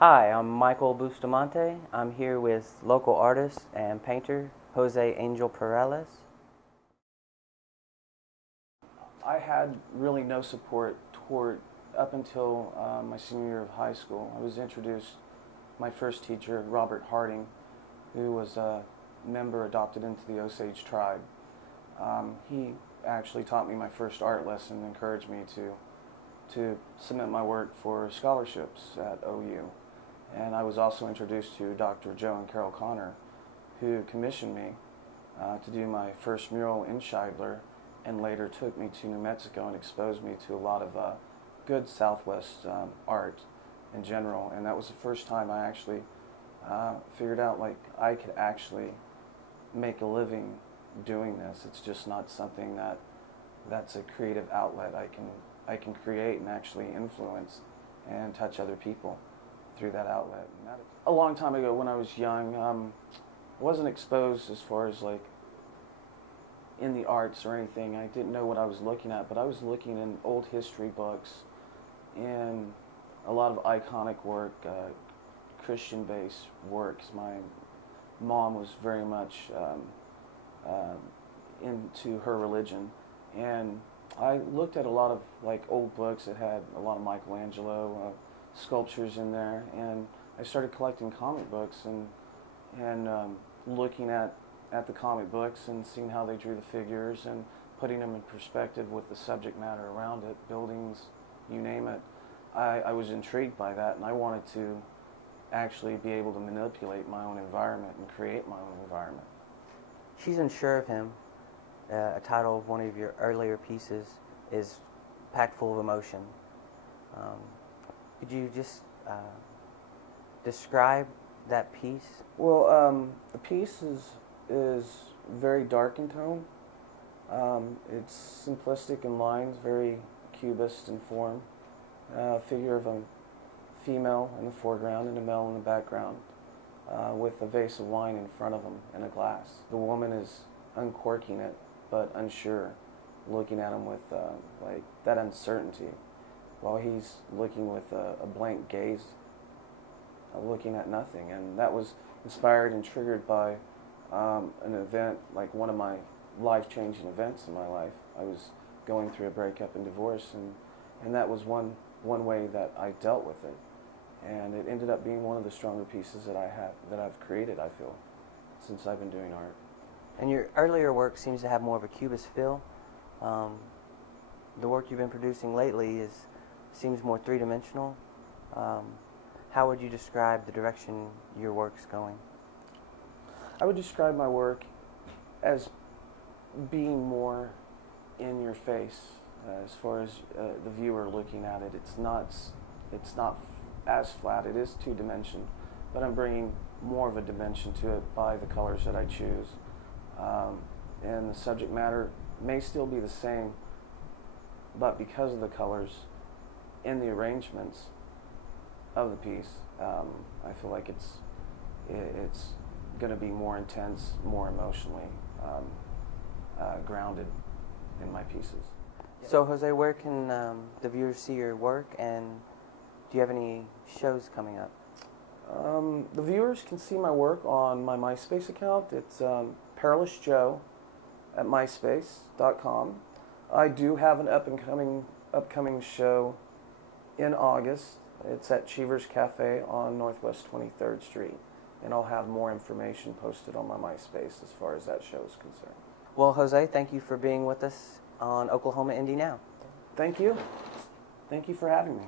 Hi, I'm Michael Bustamante. I'm here with local artist and painter Jose Angel Perales. I had really no support toward up until my senior year of high school. I was introduced, my first teacher, Robert Harding, who was a member adopted into the Osage tribe. He actually taught me my first art lesson and encouraged me to submit my work for scholarships at OU. And I was also introduced to Dr. Joe and Carol Connor, who commissioned me to do my first mural in Scheidler, and later took me to New Mexico and exposed me to a lot of good Southwest art in general. And that was the first time I actually figured out like I could actually make a living doing this. It's just not something that's a creative outlet. I can create and actually influence and touch other people through that outlet. And a long time ago when I was young, I wasn't exposed as far as like in the arts or anything. I didn't know what I was looking at, but I was looking in old history books and a lot of iconic work, Christian-based works. My mom was very much into her religion, and I looked at a lot of like old books that had a lot of Michelangelo sculptures in there, and I started collecting comic books and looking at the comic books and seeing how they drew the figures and putting them in perspective with the subject matter around it, buildings, you name it. I was intrigued by that, and I wanted to actually be able to manipulate my own environment and create my own environment. She's Unsure of Him, a title of one of your earlier pieces, is packed full of emotion. Could you just describe that piece? Well, the piece is very dark in tone. It's simplistic in lines, very cubist in form. Figure of a female in the foreground and a male in the background, with a vase of wine in front of them and a glass. The woman is uncorking it, but unsure, looking at him with like that uncertainty, while he's looking with a blank gaze, looking at nothing. And that was inspired and triggered by an event, like one of my life-changing events in my life. I was going through a breakup and divorce, and that was one way that I dealt with it. And it ended up being one of the stronger pieces that I've created, I feel, since I've been doing art. And your earlier work seems to have more of a cubist feel. The work you've been producing lately seems more three-dimensional. How would you describe the direction your work's going? I would describe my work as being more in your face, as far as the viewer looking at it. It's not as flat. It is two-dimensional, but I'm bringing more of a dimension to it by the colors that I choose. And the subject matter may still be the same, but because of the colors in the arrangements of the piece, I feel like it's going to be more intense, more emotionally grounded in my pieces. So Jose, where can the viewers see your work, and do you have any shows coming up? The viewers can see my work on my MySpace account. It's Perales Joe at myspace.com. I do have an upcoming show in August. It's at Cheever's Cafe on Northwest 23rd Street, and I'll have more information posted on my MySpace as far as that show is concerned. Well, Jose, thank you for being with us on Oklahoma Indie Now. Thank you. Thank you for having me.